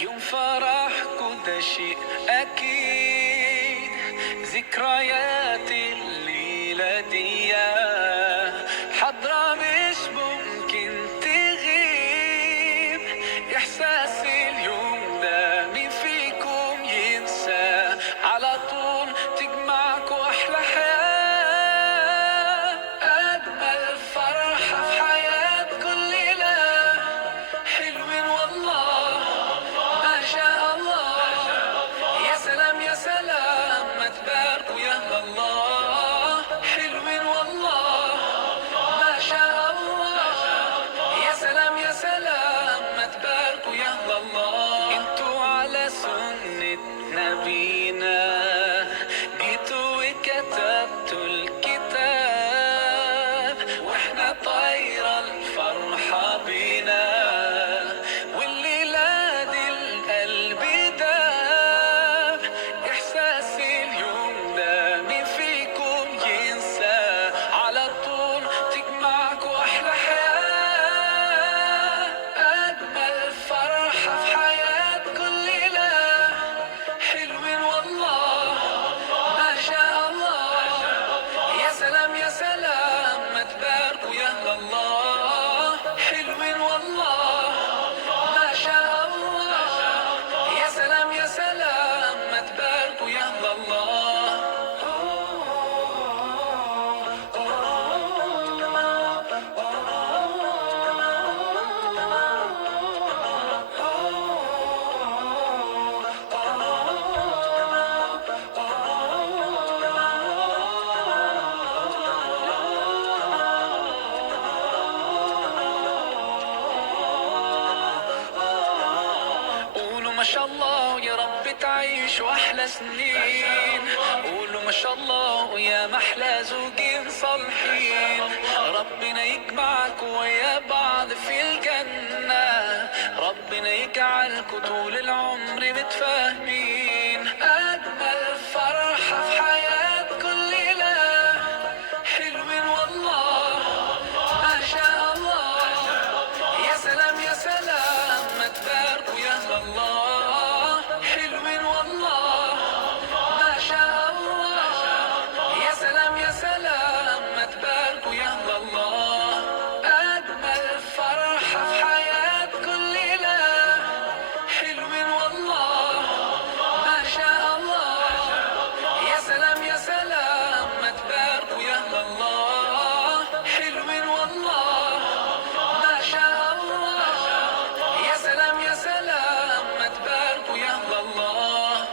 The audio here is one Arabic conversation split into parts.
يوم فرح كل شيء أكيد، ذكريات الليلة دي حضرة مش ممكن تغيب. إحساس اليوم ده مين فيكم ينسى؟ على طول تجمعكوا أحلى حياة، أجمل فرحة في حياة كل ليلة. حلوين والله ما شاء الله، يا سلام يا سلام ما تباركوا يا الله. حلوين والله ما شاء الله، يا سلام يا سلام ما تباركوا يا الله. انتوا على سنة نبينا جيتوا وكتبتوا الكتاب، واحنا طايرة الفرحة بينا، والليلة دي القلب داب. إحساس اليوم ده مين فيكم ينسى؟ على طول تجمعكوا أحلى حياة، أجمل فرحة في حياة كل ليلة. حلوين والله ما شاء الله، يا سلام يا سلام ما تباركوا يا الله. حلوين والله ما شاء الله، يا سلام يا سلام ما تباركوا يا الله. قولوا ما شاء الله يا رب تعيشوا أحلى سنين، قولوا ما شاء الله يا محلى زوجين صالحين. ربنا يجمعكوا ويا بعض في الجنة، ربنا يجعلكوا طول العمر متفاهمين. أجمل فرحة في حياة كل ليلة. حلوين والله ما شاء الله، يا سلام يا سلام ما تباركوا يا الله. حلوين والله ما شاء الله، يا سلام يا سلام ما تباركوا يا الله. أجمل فرحة في حياة كل ليلة. حلوين والله ما شاء الله، يا سلام يا سلام ما تباركوا يا الله. حلوين والله ما شاء الله، يا سلام يا سلام ما تباركوا يا الله.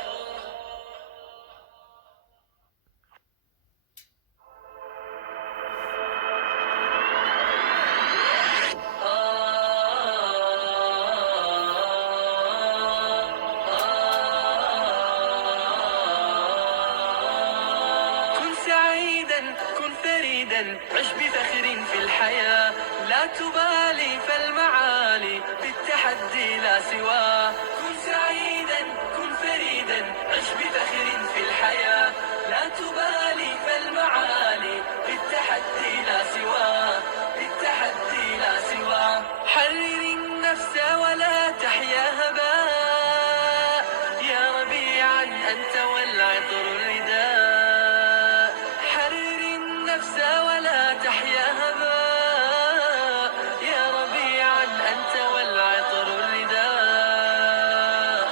كن سعيدا كن فريدا، عش بفخر في الحياة، لا تبالي فالمعالي بالتحدي لا سواه. كن سعيدا كن فريدا، عش بفخر في الحياة، لا تبالي فالمعالي بالتحدي لا سواه، بالتحدي لا سواه. حرر النفس ولا تحيا هباء، يا ربيعا أنت والعطر الرداء. حرر النفس ولا تحيا هباء، يا ربيعا أنت والعطر الرداء.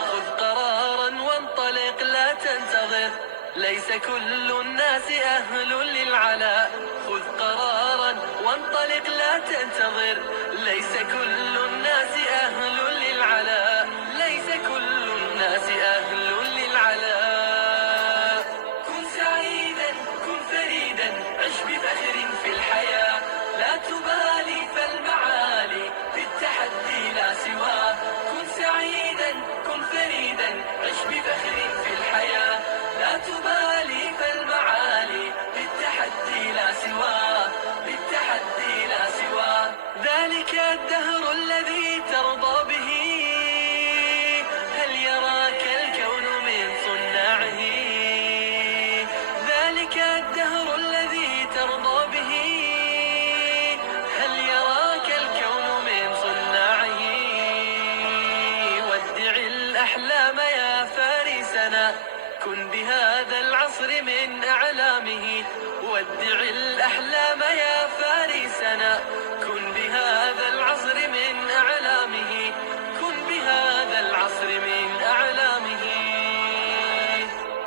خذ قرارا وانطلق لا تنتظر، ليس كل الناس أهل للعلاء. خذ قرارا وانطلق لا تنتظر، ليس كل الناس أهل للعلاء، ليس كل الناس أهل للعلاء. كن سعيدا كن فريدا، عش بفخر في الحياة، لا تبالي فالمعالي بالتحدي لا سواه. كن سعيدا كن فريدا، عش بفخر في الحياة، لا تبالي فالمعالي بالتحدي لا سواه، بالتحدي لا سواه. ذلك الدهر الذي الأحلام يا فارسنا، كن بهذا العصر من أعلامه. ودع الأحلام يا فارسنا، كن بهذا العصر من أعلامه. كن بهذا العصر من أعلامه.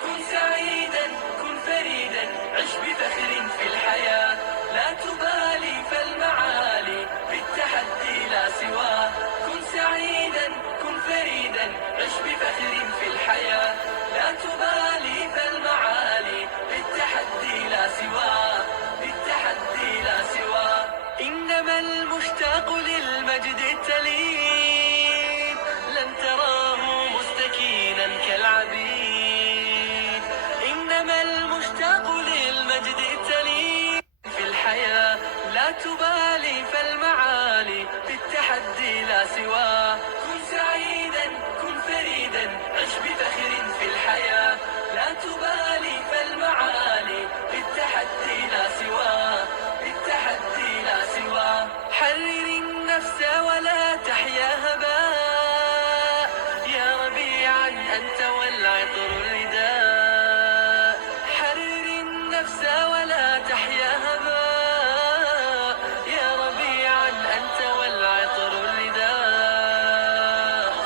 كن سعيدا، كن فريدا، عش بفخر في الحياة، لا تبالي فالمعالي بالتحدي لا سواه. كن سعيدا، كن فريدا، عش بفخر في الحياة، لا تبالي فالمعالي بالتحدي لا سواه. بالتحدي لا سواه. إنما المشتاق للمجد التليد لن تراه مستكينا كالعبيد. إنما المشتاق للمجد التليد في الحياة، لا تبالي فالمعالي بالتحدي لا سواه. كن سعيدا، كن فريدا، عش بفخر في الحياة، لا تبالي فالمعالي بالتحدي لا سواه. بالتحدي لا سواه. حرر النفس ولا تحيا هباء، يا ربيعا أنت والعطر الرداء. حرر النفس ولا تحيا هباء، يا ربيعا أنت والعطر الرداء.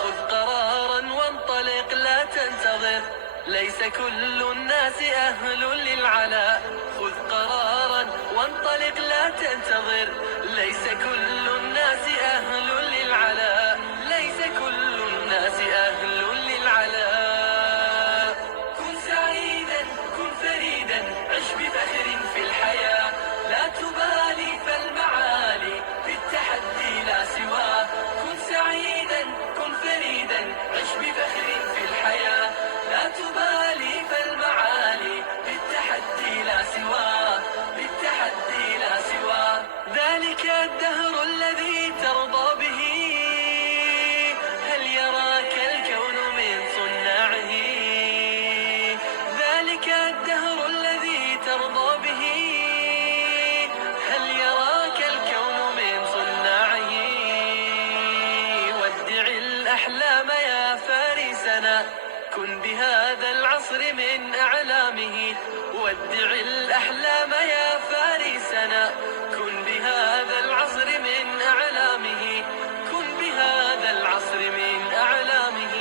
خذ قرارا وانطلق لا تنتظر، ليس كل الناس أهل للعلاء. خذ قرارا وانطلق لا تنتظر، ليس كل الناس أهل للعلاء. ليس كل الناس أهل للعلاء. كن سعيدا، كن فريدا، عش بفخر في الحياة، لا تبالي فالمعالي بالتحدي لا سواه. كن سعيدا، كن فريدا، عش بفخر في الحياة، لا تبالي فالمعالي بالتحدي لا سواه. بالتحدي لا سواه. ذلك الدهر الذي ترضى به، هل يراك الكون من صناعه؟ ذلك الدهر الذي ترضى به، هل يراك الكون من صناعه؟ ودع الأحلام يا فارسنا، كن بهذا العصر من أعلامه. ودع الأحلام يا فارسنا، كن بهذا العصر من أعلامه. كن بهذا العصر من أعلامه.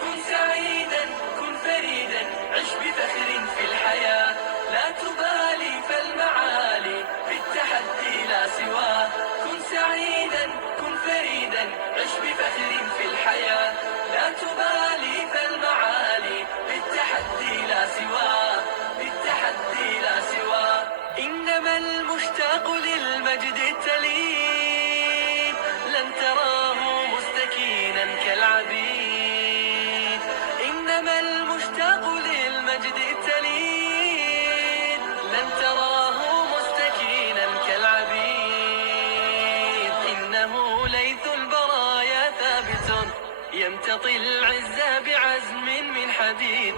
كن سعيدا، كن فريدا، عش بفخر في الحياة، لا تبالي فالمعالي بالتحدي لا سواه. كن سعيدا، كن فريدا، عش بفخر في الحياة، لا تبالي فالمعالي بالتحدي لا سواه. بالتحدي لا سواه. إنما المشتاق للمجد التليد لن تراه مستكينا كالعبيد. إنما المشتاق للمجد التليد لن تراه مستكينا كالعبيد. إنه ليث البرايا ثابت، يمتطي العز بعزم من حديد.